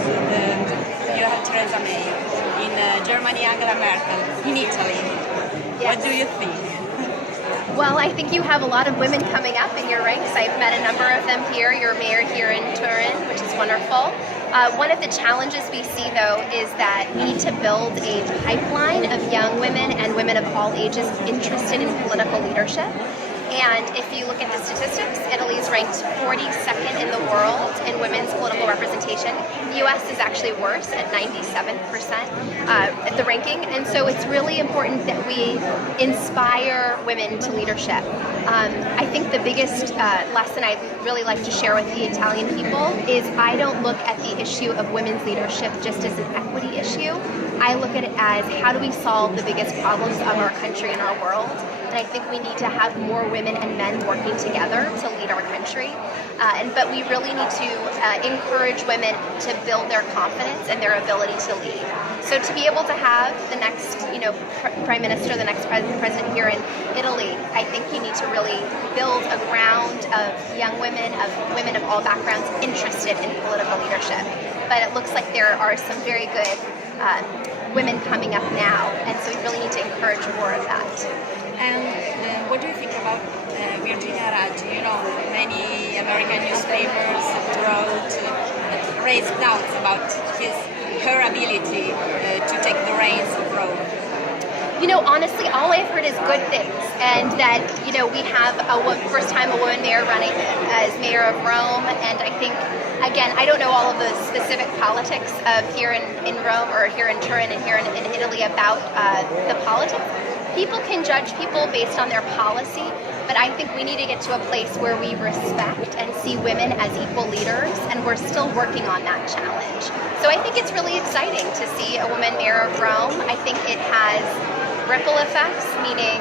Europe, you have Theresa May. In Germany, Angela Merkel. In Italy, what do you think? Well, I think you have a lot of women coming up in your ranks. I've met a number of them here. Your mayor here in Turin, which is wonderful. One of the challenges we see, though, is that we need to build a pipeline of young women and women of all ages interested in political leadership. And if you look at the statistics, Italy is ranked 42nd in the world in women's political representation. The US is actually worse at 97% at the ranking. And so it's really important that we inspire women to leadership. I think the biggest lesson I'd really like to share with the Italian people is I don't look at the issue of women's leadership just as an equity issue. I look at it as how do we solve the biggest problems of our country and our world. And I think we need to have more women and men working together to lead our country. But we really need to encourage women to build their confidence and their ability to lead. So to be able to have the next, prime minister, the next president here in Italy, I think you need to really build a ground of young women, of women of all backgrounds interested in political leadership. But it looks like there are some very good women coming up now, and so we really need to encourage more of that. And what do you think about Virginia Raggi? Many American newspapers raised doubts about her ability to take the reins of Rome. Honestly, all I've heard is good things, and that we have first time a woman mayor running as mayor of Rome, and I think, again, I don't know all of the specific politics of here in Rome or here in Turin and here in Italy about the politics. People can judge people based on their policy, but I think we need to get to a place where we respect and see women as equal leaders, and we're still working on that challenge. So I think it's really exciting to see a woman mayor of Rome. I think it has ripple effects, meaning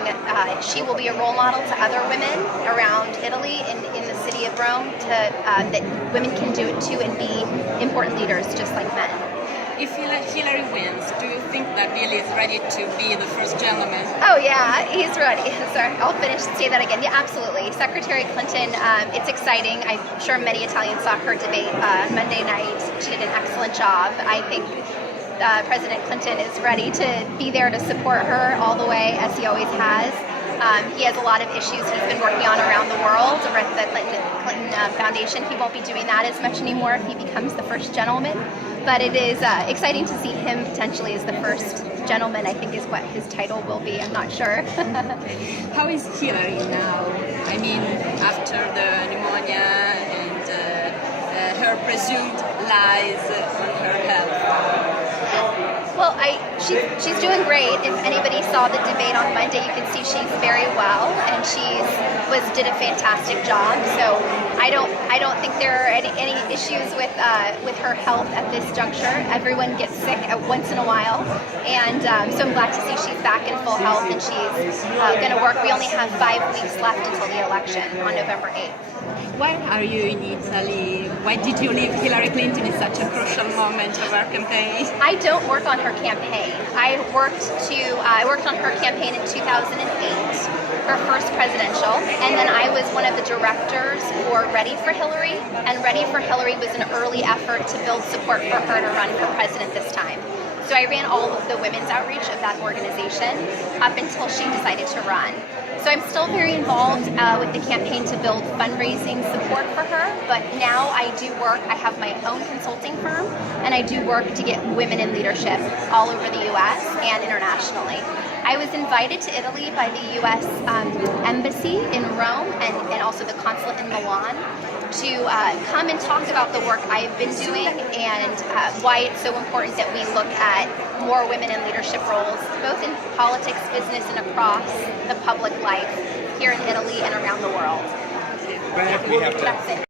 she will be a role model to other women around Italy in the city of Rome, that women can do it too and be important leaders just like men. If Hillary wins, do you think that Bill is ready to be the first gentleman? Oh yeah, he's ready. Sorry, I'll say that again. Yeah, absolutely. Secretary Clinton, it's exciting. I'm sure many Italians saw her debate Monday night. She did an excellent job. I think President Clinton is ready to be there to support her all the way, as he always has. He has a lot of issues he's been working on around the world with the Clinton Foundation. He won't be doing that as much anymore if he becomes the first gentleman. But it is exciting to see him potentially as the first gentleman, I think is what his title will be. I'm not sure. How is Hillary now? I mean, after the pneumonia and her presumed lies on her health. Well, she's doing great. If anybody saw the debate on Monday, you can see she's very well, and she did a fantastic job. So I don't think there are any issues with her health at this juncture. Everyone gets sick once in a while, and so I'm glad to see she's back in full health and she's going to work. We only have 5 weeks left until the election on November 8th. Why are you in Italy? Why did you leave Hillary Clinton in such a crucial moment of her campaign? I don't work on her campaign. I worked on her campaign in 2008, her first presidential, and then I was one of the directors for Ready for Hillary, and Ready for Hillary was an early effort to build support for her to run for president this time. So I ran all of the women's outreach of that organization up until she decided to run. So I'm still very involved with the campaign to build fundraising support for her, but now I do work, I have my own consulting firm, and I do work to get women in leadership all over the US and internationally. I was invited to Italy by the US Embassy in Rome and also the consulate in Milan to come and talk about the work I've been doing and why it's so important that we look at more women in leadership roles, both in politics, business, and across the public life here in Italy and around the world. We have to. That's it.